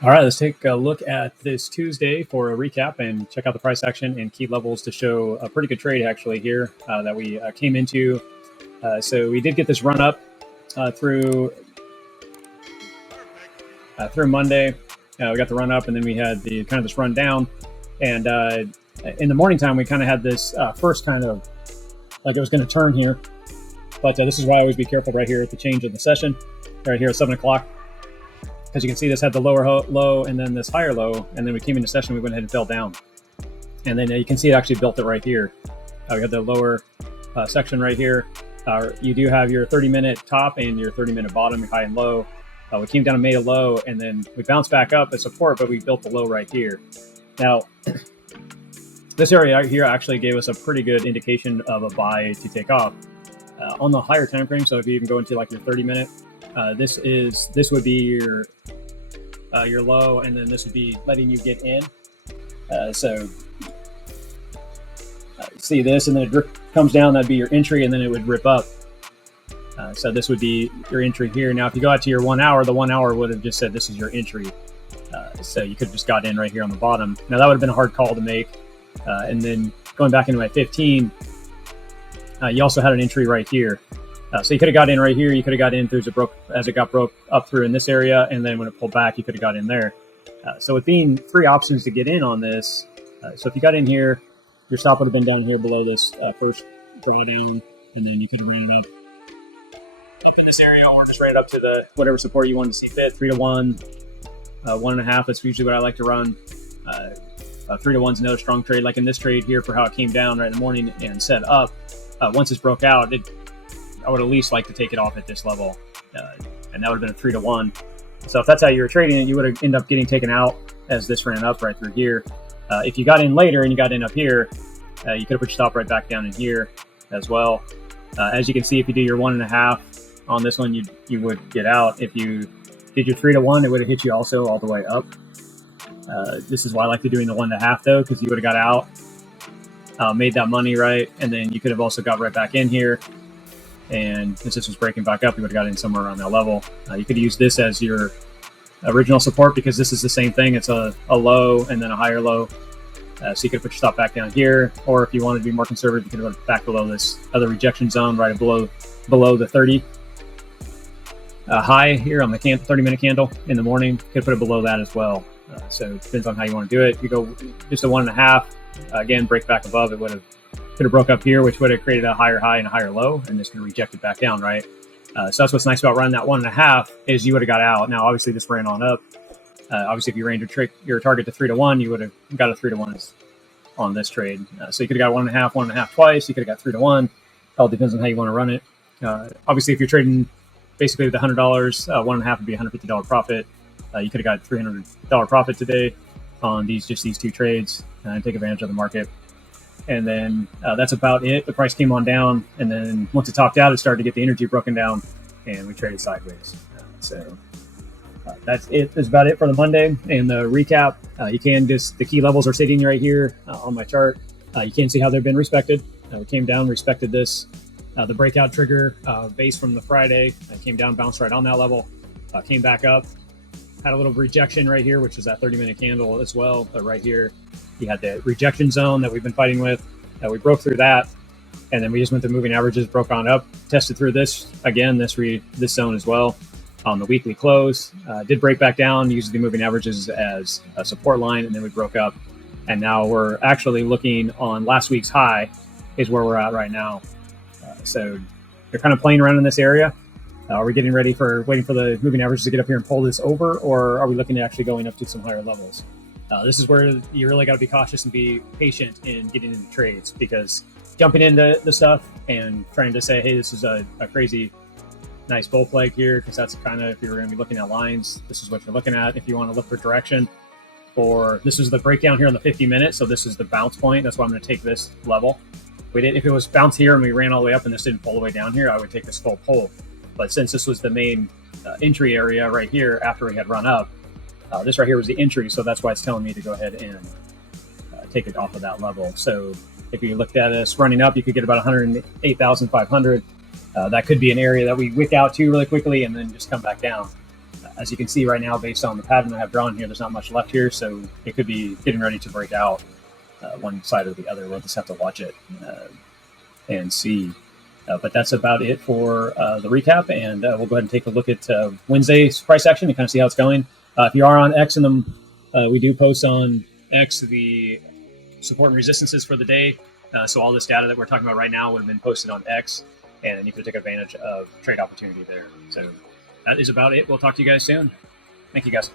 All right, let's take a look at this Tuesday for a recap and check out the price action and key levels to show a pretty good trade actually here that we came into. So we did get this run up through Monday. We got the run up, and then we had the kind of this run down. And in the morning time, we kind of had this first kind of like it was going to turn here. But this is why I always be careful right here at the change of the session, right here at 7 o'clock. Because you can see this had the lower low and then this higher low, and then we came into session, we went ahead and fell down. And then you can see it actually built it right here. We had the lower section right here. You do have your 30-minute top and your 30-minute bottom, your high and low. We came down and made a low, and then we bounced back up at support, but we built the low right here. Now, this area right here actually gave us a pretty good indication of a buy to take off. On the higher time frame, so if you even go into like your 30-minute, this would be your low, and then this would be letting you get in. So see this, and then it comes down, that'd be your entry, and then it would rip up. So this would be your entry here. Now, if you go out to your 1 hour, the 1 hour would have just said this is your entry. So you could have just got in right here on the bottom. Now that would have been a hard call to make. And then going back into my 15, you also had an entry right here. So you could have got in right here. You could have got in through as it got broke up through in this area, and then when it pulled back, you could have got in there. So with being three options to get in on this, so if you got in here, your stop would have been down here below this first drawdown, and then you could have ran up in this area, or just ran it up to the whatever support you wanted to see fit. 3 to 1, 1.5. That's usually what I like to run. 3 to 1 is another strong trade, like in this trade here for how it came down right in the morning and set up. Once it's broke out, I would at least like to take it off at this level, and that would have been a 3 to 1. So if that's how you were trading it, you would have ended up getting taken out as this ran up right through here. If you got in later and you got in up here, you could have put your stop right back down in here as well. As you can see, if you do your 1.5 on this one, you would get out. If you did your 3 to 1, it would have hit you also all the way up. This is why I like to doing the 1.5 though, because you would have got out, made that money right, and then you could have also got right back in here. And since this was breaking back up, you would have got in somewhere around that level. You could use this as your original support because this is the same thing. It's a low and then a higher low. So you could put your stop back down here, or if you wanted to be more conservative, you could go back below this other rejection zone, right below the 30 high here on the 30-minute candle in the morning. You could put it below that as well. So it depends on how you want to do it. You go just a 1.5, again, break back above, it could have broke up here, which would have created a higher high and a higher low, and this could have rejected back down, right? So that's what's nice about running that 1.5 is you would have got out. Now, obviously, this ran on up. Obviously, if you ran your target to 3 to 1, you would have got a 3 to 1 on this trade. So you could have got 1.5 twice. You could have got 3 to 1. It all depends on how you want to run it. Obviously, if you're trading basically with $100, 1.5 would be a $150 profit. You could have got $300 profit today on these two trades and take advantage of the market. And then that's about it. The price came on down, and then once it topped out, it started to get the energy broken down, and we traded sideways. So that's it. That's about it for the Monday. And the recap, the key levels are sitting right here on my chart. You can see how they've been respected. We came down, respected this. The breakout trigger base from the Friday came down, bounced right on that level, came back up, had a little rejection right here, which is that 30-minute candle as well. But right here, you had the rejection zone that we've been fighting with. We broke through that, and then we just went to moving averages, broke on up, tested through this again, this zone as well on the weekly close. Did break back down, used the moving averages as a support line, and then we broke up. And now we're actually looking on last week's high is where we're at right now. So they're kind of playing around in this area. Are we getting ready waiting for the moving averages to get up here and pull this over, or are we looking at actually going up to some higher levels? This is where you really got to be cautious and be patient in getting into trades, because jumping into the stuff and trying to say, hey, this is a crazy nice bull flag here, because that's kind of, if you're going to be looking at lines, this is what you're looking at. If you want to look for direction, this is the breakdown here on the 50 minutes. So this is the bounce point. That's why I'm going to take this level. If it was bounce here and we ran all the way up and this didn't pull the way down here, I would take this full pull. But since this was the main entry area right here after we had run up, this right here was the entry, so that's why it's telling me to go ahead and take it off of that level. So if you looked at us running up, you could get about 108,500. That could be an area that we wick out to really quickly and then just come back down. As you can see right now, based on the pattern I have drawn here, there's not much left here, so it could be getting ready to break out one side or the other. We'll just have to watch it and see. But that's about it for the recap, and we'll go ahead and take a look at Wednesday's price action and kind of see how it's going. If you are on X, we do post on X the support and resistances for the day. So all this data that we're talking about right now would have been posted on X, and you can take advantage of trade opportunity there. So that is about it. We'll talk to you guys soon. Thank you, guys.